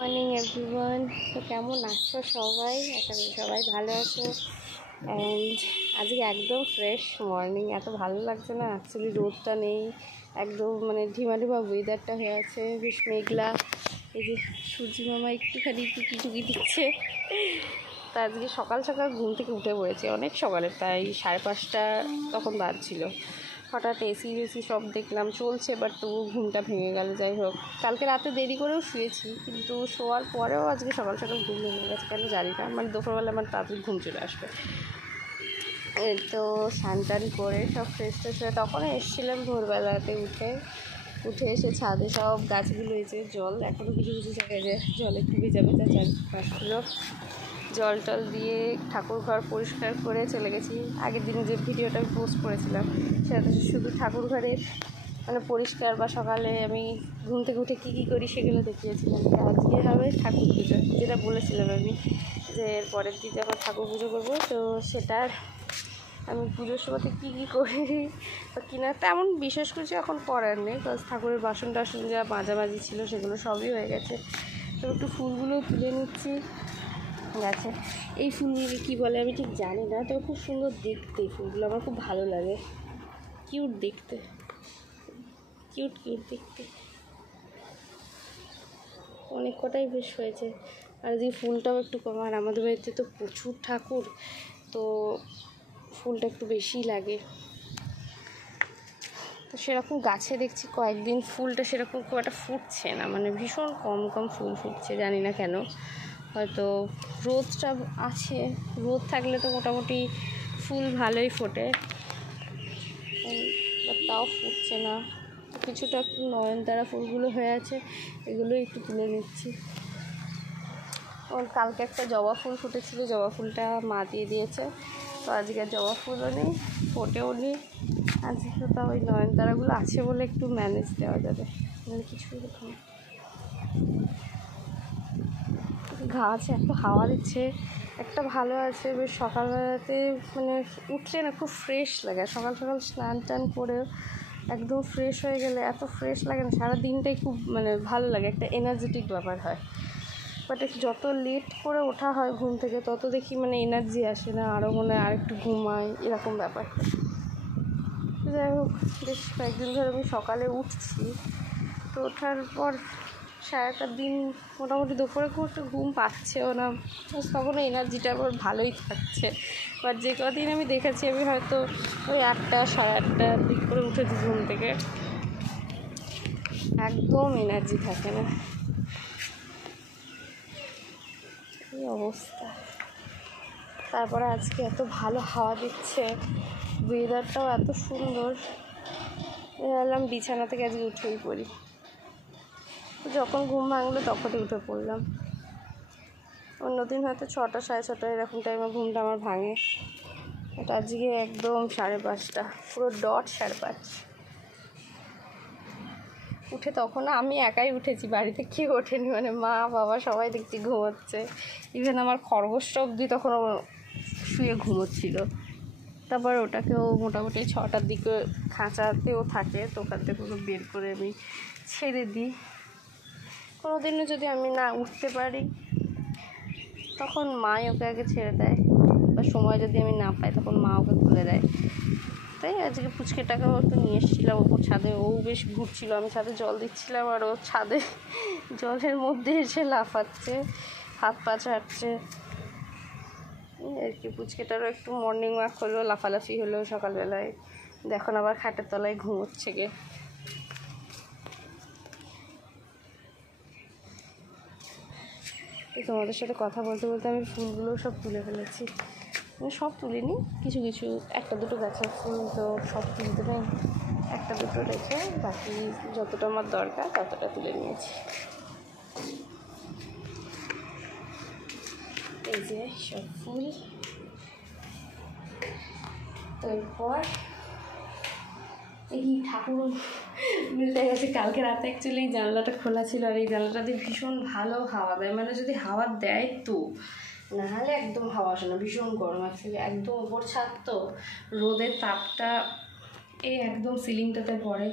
Morning everyone. তো কেমন আছো সবাই? আশা করি সবাই ভালো আছো। অ্যান্ড আজকে একদম ফ্রেশ মর্নিং, এত ভালো লাগছে না। অ্যাকচুয়ালি রোদটা নেই, একদম মানে ঢিমা ওয়েদারটা হয়ে আছে, বেশ মেঘলা। এই যে সূর্যি মামা একটুখানি টুকি দিচ্ছে। তা আজকে সকাল সকাল ঘুম থেকে উঠে পড়েছে, অনেক সকালে, প্রায় 5:30 তখন বাজছিল। হঠাৎ এসি সব দেখলাম চলছে, বাট তবু ঘুমটা ভেঙে গেল। যাই হোক, কালকে রাতে দেরি করেও শুয়েছি, কিন্তু শোয়ার পরেও আজকে সকাল সকাল ঘুম ভেঙে গেছে কেন জানি না। মানে দুপুরবেলা আমার তাড়াতাড়ি ঘুম চলে আসবে। তো স্নান করে সব ফ্রেশ হয়ে তখন এসেছিলাম ভোরবেলাতে। উঠে এসে ছাদে সব গাছগুলো এই যে জল এখনও কিছু জায়গায় জলে ডুবে যাবে, তার চারপাশগুলো জল টল দিয়ে ঠাকুর ঘর পরিষ্কার করে চলে গেছি। আগের দিনে যে ভিডিওটা আমি পোস্ট করেছিলাম সেটা শুধু ঠাকুর ঘরের মানে পরিষ্কার বা সকালে আমি ঘুম থেকে উঠে কী করি সেগুলো দেখিয়েছিলাম। আজকে হবে ঠাকুর পুজো, যেটা বলেছিলাম আমি যে এর পরের দিন যখন ঠাকুর পুজো করবো, তো সেটার আমি পুজোর সময়তে কী করি বা কিনা তেমন বিশেষ কিছু এখন করার নেই, বিকজ ঠাকুরের বাসন টাসন যা মাঝামাঝি ছিল সেগুলো সবই হয়ে গেছে। তো একটু ফুলগুলো তুলে নিচ্ছি গাছে। এই ফুলগুলো কী বলে আমি ঠিক জানি না, তবে খুব সুন্দর দেখতে এই ফুলগুলো, আমার খুব ভালো লাগে। কিউট দেখতে, কিউট দেখতে, অনেক কটাই বেশ হয়েছে। আর এই ফুলটাও একটু কম, আর আমাদের বাড়িতে তো প্রচুর ঠাকুর, তো ফুলটা একটু বেশিই লাগে। তো সেরকম গাছে দেখছি কয়েকদিন ফুলটা সেরকম খুব একটা ফুটছে না, মানে ভীষণ কম ফুল ফুটছে, জানি না কেন। হয়তো রোদটা আছে, রোদ থাকলে তো মোটামুটি ফুল ভালোই ফোটে, তাও ফুটছে না। কিছুটা একটু নয়নতারা ফুলগুলো হয়ে আছে, এগুলো একটু তুলে নিচ্ছি। কালকে একটা জবা ফুল ফুটেছিল, জবা ফুলটা মা দিয়ে দিয়েছে, তো আজকে জবা ফুলও নেই, ফোটেও নেই। আজকে তো ওই নয়নতারাগুলো আছে বলে একটু ম্যানেজ দেওয়া যাবে, মানে কিছুই দেখুন। গাছ এত হাওয়া দিচ্ছে, একটা ভালো আছে বেশ সকালবেলাতে, মানে উঠলে না খুব ফ্রেশ লাগে। সকাল সকাল স্নান টান করেও একদম ফ্রেশ হয়ে গেলে এত ফ্রেশ লাগে না, সারা দিনটাই খুব মানে ভালো লাগে, একটা এনার্জেটিক ব্যাপার হয়। বাট যত লেট করে ওঠা হয় ঘুম থেকে, তত দেখি মানে এনার্জি আসে না, আরও মনে হয় আরেকটু ঘুমাই, এরকম ব্যাপার। যাই হোক, বেশ কয়েকদিন ধরে আমি সকালে উঠছি, তো ওঠার পর সারাটা দিন মোটামুটি দুপুরে খুব একটা ঘুম পাচ্ছেও না, তখনও এনার্জিটা আবার ভালোই থাকছে। বাট যে কদিন আমি দেখেছি, আমি হয়তো ওই 8টা 8:30 দিক করে উঠেছি ঘুম থেকে, একদম এনার্জি থাকে না, এই অবস্থা। তারপরে আজকে এত ভালো হাওয়া দিচ্ছে, ওয়েদারটাও এত সুন্দর, ভাবলাম বিছানা থেকে আজকে উঠেই পড়ি। যখন ঘুম ভাঙলো তখনই উঠে পড়লাম। অন্যদিন হয়তো 6টা 6:30 এরকম টাইমে ঘুমটা আমার ভাঙে, এটা আজকে একদম 5:30, পুরো ডট 5:30 উঠে। তখন আমি একাই উঠেছি, বাড়িতে কেউ ওঠেনি, মানে মা বাবা সবাই দেখছি ঘুমোচ্ছে। ইভেন আমার খরগোশটা অবধি তখন শুয়ে ঘুমোচ্ছিল। তারপর ওটাকেও মোটামুটি 6টার দিকে খাঁচাতেও থাকে, তো ওখান থেকে পুরো বের করে আমি ছেড়ে দিই। কোনো দিনও যদি আমি না উঠতে পারি তখন মাই ওকে আগে ছেড়ে দেয়, বা সময় যদি আমি না পাই তখন মা ওকে খুলে দেয়। তাই আজকে পুচকেটাকেও একটু নিয়ে এসেছিলাম ওপর ছাদে, ও বেশ ঘুরছিল, আমি ছাদে জল দিচ্ছিলাম আর ও ছাদে জলের মধ্যে এসে লাফাচ্ছে, হাত পা ছাড়ছে আর কি। পুচকেটারও একটু মর্নিং ওয়াক হলো, লাফালাফি হলো সকালবেলায়, এখন আবার খাটের তলায় ঘুমোচ্ছে গে। তোমাদের সাথে কথা বলতে বলতে আমি ফুলগুলো সব তুলে ফেলেছি, মানে সব তুলিনি, কিছু একটা দুটো গাছের ফুল তো সব তুলতে নেই, একটা দুটো রেখে বাকি যতটা আমার দরকার ততটা তুলে নিয়েছি। এই যে সব ফুল। তারপর এই ঠাকুর মিলতে গেছে, কালকে রাতে অ্যাকচুয়ালি এই জানলাটা খোলা ছিল, আর এই জানলাটা দিয়ে ভীষণ ভালো হাওয়া দেয়, মানে যদি হাওয়া দেয় তো, নাহলে একদম হাওয়া আসে না, ভীষণ গরম। অ্যাকচুয়ালি একদম ওপর ছাদ তো, রোদের তাপটা এই একদম সিলিংটাতে পড়ে,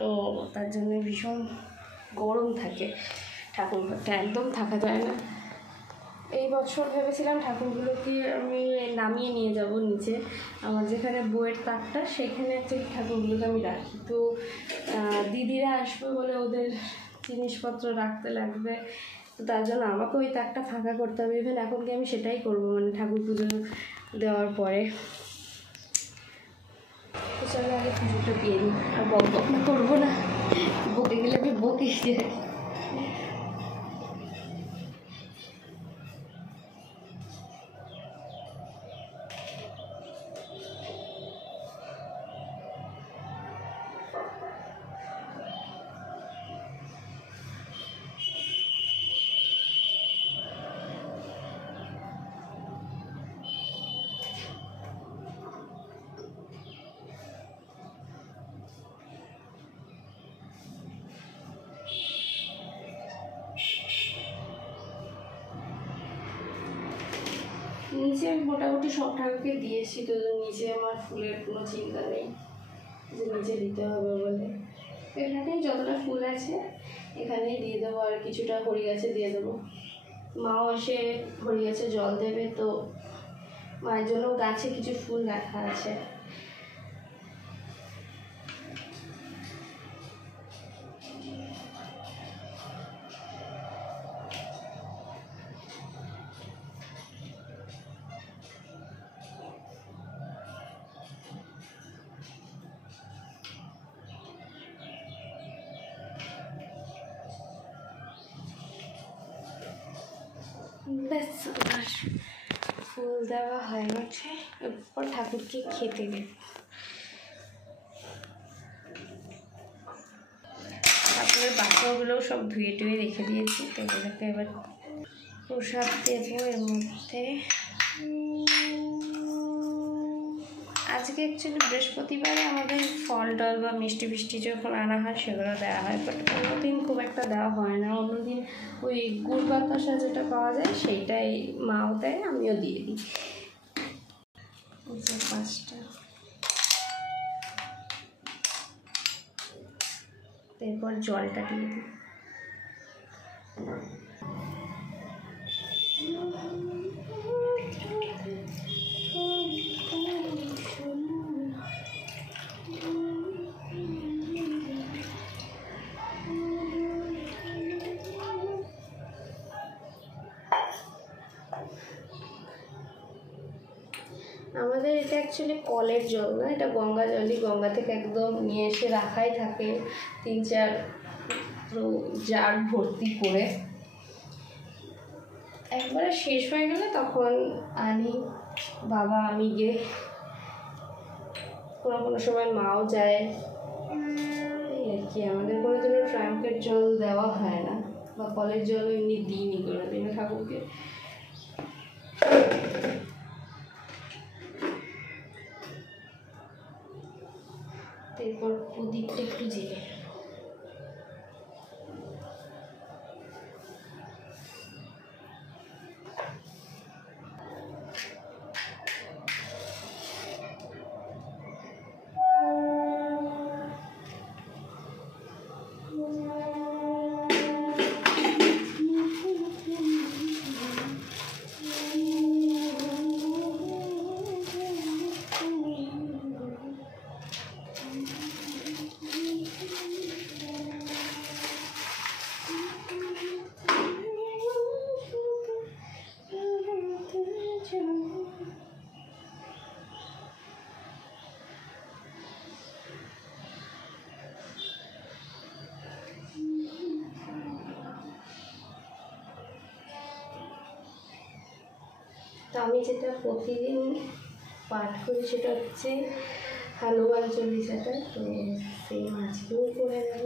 তো তার জন্য ভীষণ গরম থাকে। ঠাকুরঘরটা একদম থাকা যায় না। এই বছর ভেবেছিলাম ঠাকুরগুলোকে আমি নামিয়ে নিয়ে যাব নিচে, আমার যেখানে বইয়ের তাকটা সেখানে অ্যাকচুয়ালি ঠাকুরগুলোকে আমি রাখি। তো দিদিরা আসবে বলে ওদের জিনিসপত্র রাখতে লাগবে, তো তার জন্য আমাকে ওই তাকটা ফাঁকা করতে হবে। ইভেন এখনকে আমি সেটাই করবো, মানে ঠাকুর পুজো দেওয়ার পরে। তো চলো আগে পুজোটা দিয়ে নিই, আর বক বক করবো না, বকে গেলে আমি বকে যাই। নিচে মোটামুটি সব ঠাকুরকে দিয়েছি, তো নিচে আমার ফুলের কোনো চিন্তা নেই যে নিচে দিতে হবে বলে। এখানেই যতটা ফুল আছে এখানেই দিয়ে দেবো, আর কিছুটা হরি গাছে দিয়ে দেবো। মাও এসে হরি গাছে জল দেবে, তো মায়ের জন্য গাছে কিছু ফুল রাখা আছে। ব্যাস আর ফুল দেওয়া হয়ে গেছে, এরপর ঠাকুরকে খেতে দেব। ঠাকুরের বাসনগুলোও সব ধুয়ে টুয়ে রেখে দিয়েছি, তো এগুলোকে এবার প্রসাদ দেবো। এর মধ্যে আজকে অ্যাকচুয়ালি বৃহস্পতিবারে আমাদের ফল টল বা মিষ্টি ফিষ্টি যখন আনা হয় সেগুলো দেওয়া হয়, বাট অন্যদিন খুব একটা দেওয়া হয় না। অন্যদিন ওই গুড় বাতাসা যেটা পাওয়া যায় সেইটাই মাও দেয়, আমিও দিয়ে দিই। 5টা, এরপর জলটা দিয়ে দিই। আমাদের এটা অ্যাকচুয়ালি কলের জল না, এটা গঙ্গা জলই, গঙ্গা থেকে একদম নিয়ে এসে রাখাই থাকে 3-4 জার ভর্তি করে। একবারে শেষ হয়ে গেলে তখন আনি বাবা, আমি গিয়ে, কোনো সময় মাও যায়, এই আর কি। আমাদের কোনোদিনও ট্যাঙ্কের জল দেওয়া হয় না, বা কলের জল এমনি দিইনি কোনোদিনও ঠাকুরকে। এরপর প্রদীপটা একটু জেলে তো আমি যেটা প্রতিদিন পাঠ করি সেটা হচ্ছে হনুমান চল্লিশাটা, তো সেই আজকেও করে নেব।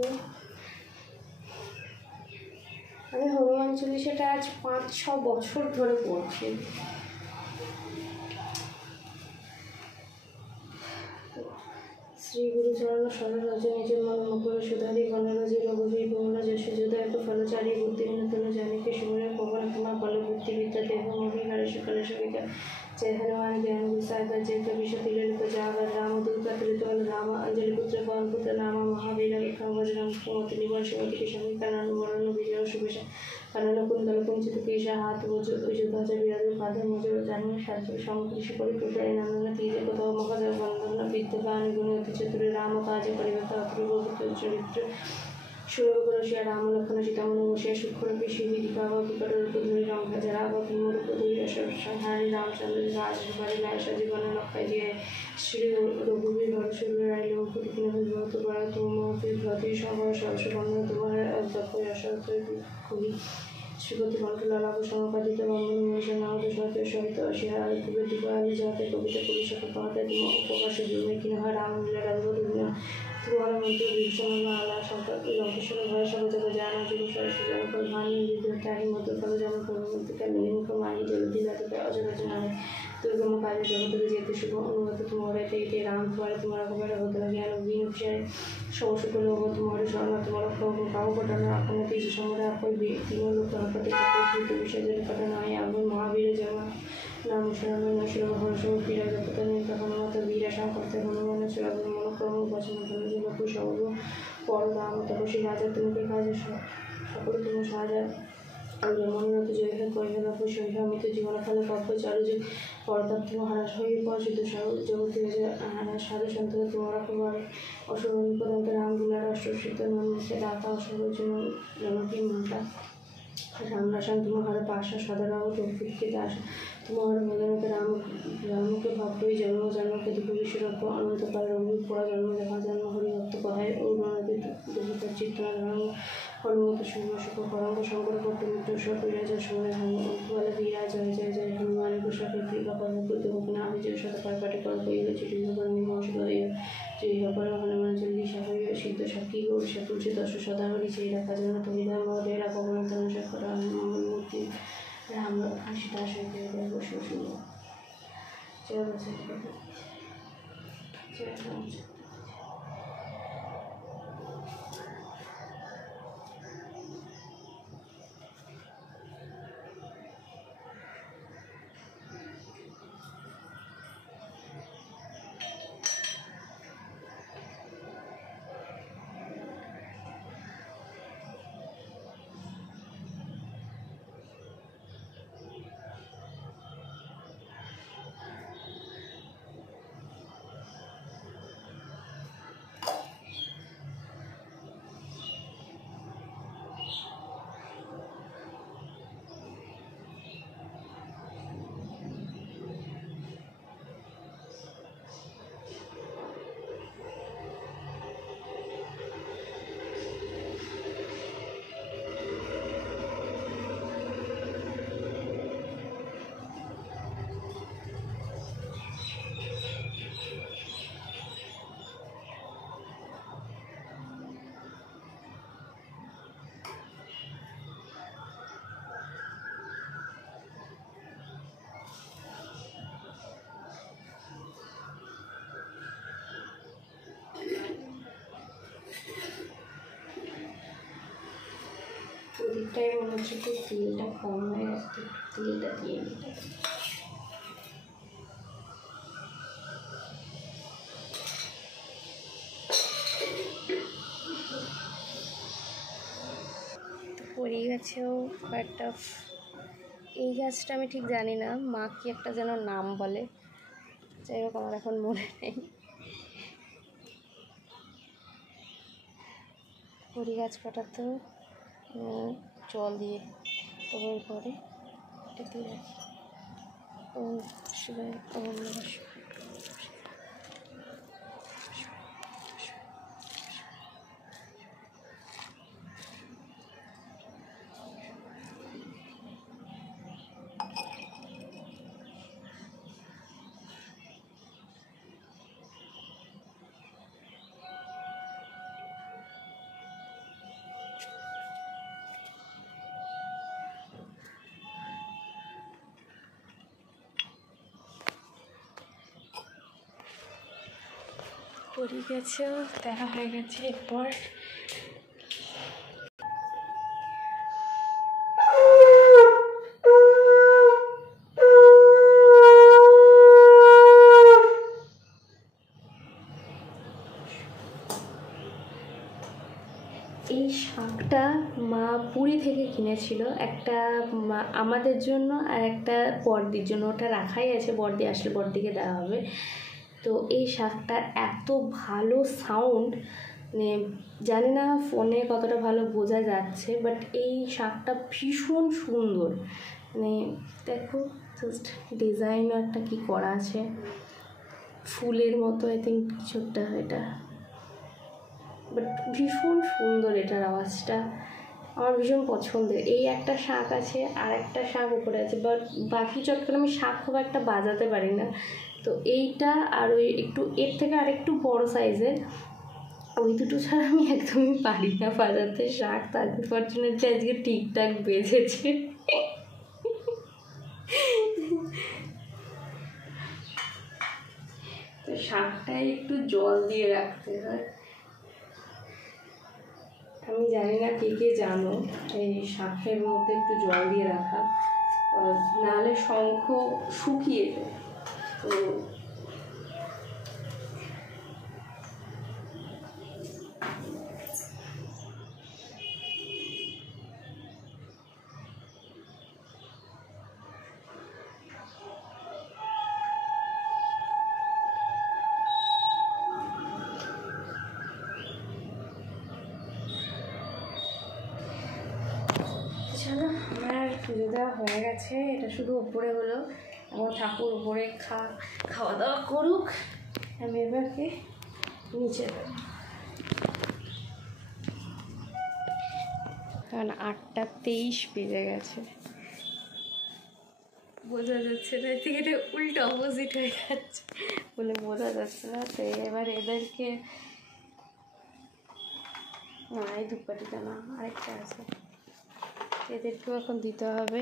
আমি হনুমান চল্লিশাটা আজ 5-6 বছর ধরে পড়ছি। শ্রী গুরুচরণ সরজ নিজ মন মকর সুধারি গণরাজি রঘুবীর কমলা যশোযোদায়ক ফলচারী বুদ্ধিহীন তনু জানিকে সুমরে পবন কুমার ফল বুদ্ধি বিদ্যা দেব অভিহারে সকালে সবিকা जय हनुमान ज्ञान गुसागर जय कविशति ललित जागर राम दूत त्रित राम अंजलि पुत्र पवन पुत्र नाम महावीर विक्रम वज्रम कुमति निवास केशवी कनन वरण विजय शुभेश कनन कुंडल कुंचित केश हाथ उजुध्वज विराज पाद मुजर जन्म शास्त्र समकृषि परिपूर्ण नंदन तीज कथ मगध वंदन विद्यमान गुणवती चतुर राम काज परिवर्त अपूर्व चरित्र सूर्यगुरसिया राम लखन सीता मनोसिया सुखरूपी शिविका विकट रूप धरी रंग जरा भीम रूप धरी संहारी रामचंद्र राजकुमारी नायक जीवन लक्षाय जिये श्री रघुवीर हरषुर राय लोकन बहुत बड़ा तुम भ्रति सभा सरस बंधन तुम्हारे अध्यक्ष यशोत कवि श्रीपति कंठ लाला समपादित बंधन मनुष्य नाम दशरथ सहित अशिया दीपावली जाते कविता कविशक कहते तुम उपकाश भूमि कि राम लीला रघुवर तुम्हारा मंत्र भीषण आला शंकर लंकेश्वर भय सब जग जाना जीव सरस जन पर भानु विद्युताही मधुर फल जन प्रमुक्ति का नीम को माही जल्दी लाते अजर जनाने दुर्गम कार्य जगत जेते शुभ अनुगत तुम्हारे ते राम तुम्हारे तुम्हारा खबर होता ज्ञान विन विषय समस्त को लोग तुम्हारे शरण तुम्हारा काउ पटन अपने तेज समर आप तीनों लोग गणपति का विषय जन पटन आए आगुन महावीर जन्म नाम शरण नश्वर हर्ष पीड़ा जपतन हनुमत वीर शंकर हनुमान चला मनोक्रम वचन धनुजलपु सौर पर राम तपस्वी राजा तुम्हें काज सकल तुम साजा মনোরথ জয় কৈলাপ সহিত জীবন ফলে পক্ষ চালু যে পরতার্থ হারাস হয়ে পরিচিত জগতে সাধু সন্ত তোমারা কুমার অসুরণী পদন্ত রাম দুলার অষ্টশীত নমস্তে দাতা অসর্বজন জনকী মাতা रामराशन तुम्हारे पाशा सदाराव तौफिक दास तुम्हारे मदनत राम के भक्त जन्म जन्म के दुख विश्व अनंत काल रघु पड़ा जन्म देखा जन्म हरि भक्त कहाय और नदी देवता चित्त राम हनुमत शुभ सुख करंग शंकर भट्ट मित्र सब विराज समय वाले वीरा जय जय जय हनुमान कृष्ण कृपा कर्म बुद्ध गोपना विजय शत पाठ कर चिटी निवास जय पर हनुमान चल्लिशा सिद्ध शक्ति गौर तुलसी दश सदावरी जय रखा जन हृदय महोदय पवन तनुषकर मूर्ति राम सीता सहित बसु जय जय राम ওদিকটাই মনে হচ্ছে একটু তেলটা কম হয়ে গেছে, তেলটা দিয়ে নিতে। পড়ে গেছেও কয়েকটা। এই গাছটা আমি ঠিক জানি না, মা কি একটা যেন নাম বলে, যাই হোক আমার এখন মনে নেই। পরি গাছ কাটাতো জল দিয়ে, তবে পরে এটা দিয়ে রাখি। ওম শিবায় ওম নমঃ শিবায়। পড়ে গেছে, দেখা হয়ে গেছে। এরপর শাকটা মা পুরী থেকে কিনেছিল, একটা আমাদের জন্য আর একটা বড়দির জন্য, ওটা রাখাই আছে, বড়দি আসলে বড়দিকে দেওয়া হবে। তো এই শাকটা এত ভালো সাউন্ড, মানে জানি না ফোনে কতটা ভালো বোঝা যাচ্ছে, বাট এই শাকটা ভীষণ সুন্দর। মানে দেখো জাস্ট ডিজাইনও একটা কী করা আছে, ফুলের মতো আই থিঙ্ক কিছু একটা, এটা বাট ভীষণ সুন্দর। এটার আওয়াজটা আমার ভীষণ পছন্দের। এই একটা শাক আছে, আর একটা শাক উপরে আছে, বাট বাকি চটকালে আমি শাক খুব একটা বাজাতে পারি না। তো এইটা আর ওই একটু এর থেকে আরেকটু বড় সাইজের, ওই দুটো ছাড়া আমি একদমই পারি না বাজাতে শাক। তাদের ফর্চুনেটলি আজকে ঠিকঠাক বেজেছে। তো শাকটায় একটু জল দিয়ে রাখতে হয়। আমি জানি না কে কে জানো এই শাকের মধ্যে একটু জল দিয়ে রাখা, নাহলে শঙ্খ শুকিয়ে যায়। তো চলো, আমার পুজো দেওয়া হয়ে গেছে, এটা শুধু ওপরে হলো। আমার ঠাকুর ওপরে খাওয়া দাওয়া করুক, আমি এবারকে নিচে দেবো। কারণ 8:23 বেজে গেছে, বোঝা যাচ্ছে না, ঠিক এটা উল্টো অপোজিট হয়ে যাচ্ছে বলে বোঝা যাচ্ছে না। তো এবার এদেরকে, না এই ধূপকাঠিটা না, আরেকটা আছে, এদেরকেও এখন দিতে হবে।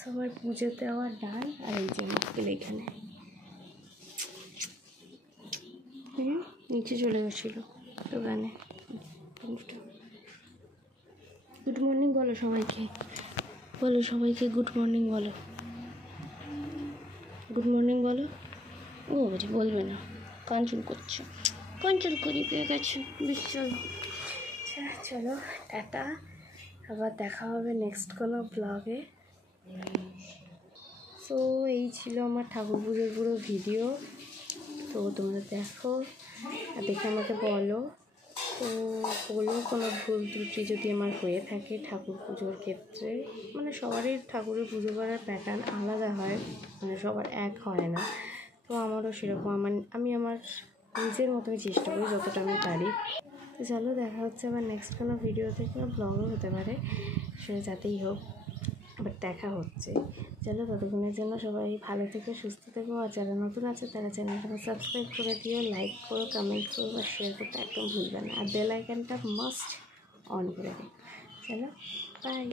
সবার পুজো দেওয়া ডাল, আর এই যে নারকেল এখানে নিচে চলে গেছিলো দোকানে। গুড মর্নিং বলো সবাইকে, বলো সবাইকে গুড মর্নিং বলো, গুড মর্নিং বলো। ও বাবা বলবে না, কাঞ্চন করছে, কাঞ্চন করি পেয়ে গেছে। বেশ চলো, চলো টাটা, আবার দেখা হবে নেক্সট কোনো ব্লগে। সো এই ছিল আমার ঠাকুর পুজোর পুরো ভিডিও। তো তোমরা দেখো আর দেখে আমাকে বলো। তো বলো কোনো ভুল ত্রুটি যদি আমার হয়ে থাকে ঠাকুর পুজোর ক্ষেত্রে, মানে সবারই ঠাকুরের পুজো করার প্যাটার্ন আলাদা হয়, মানে সবার এক হয় না। তো আমারও সেরকম, আমি আমার নিজের মতো চেষ্টা করি যতটা আমি পারি। তো চলো দেখা হচ্ছে আবার নেক্সট কোনো ভিডিওতে, কোনো ব্লগও হতে পারে, সেটা যাতেই হোক, আবার দেখা হচ্ছে। চলো ততক্ষণের জন্য সবাই ভালো থেকো, সুস্থ থেকো, আর যারা নতুন আছে তারা চ্যানেলটাকে সাবস্ক্রাইব করে দিও, লাইক করো, কমেন্ট করো, আর শেয়ার করতে একদম ভুলবে না, আর বেল আইকনটা মাস্ট অন করে দিও। চলো বাই।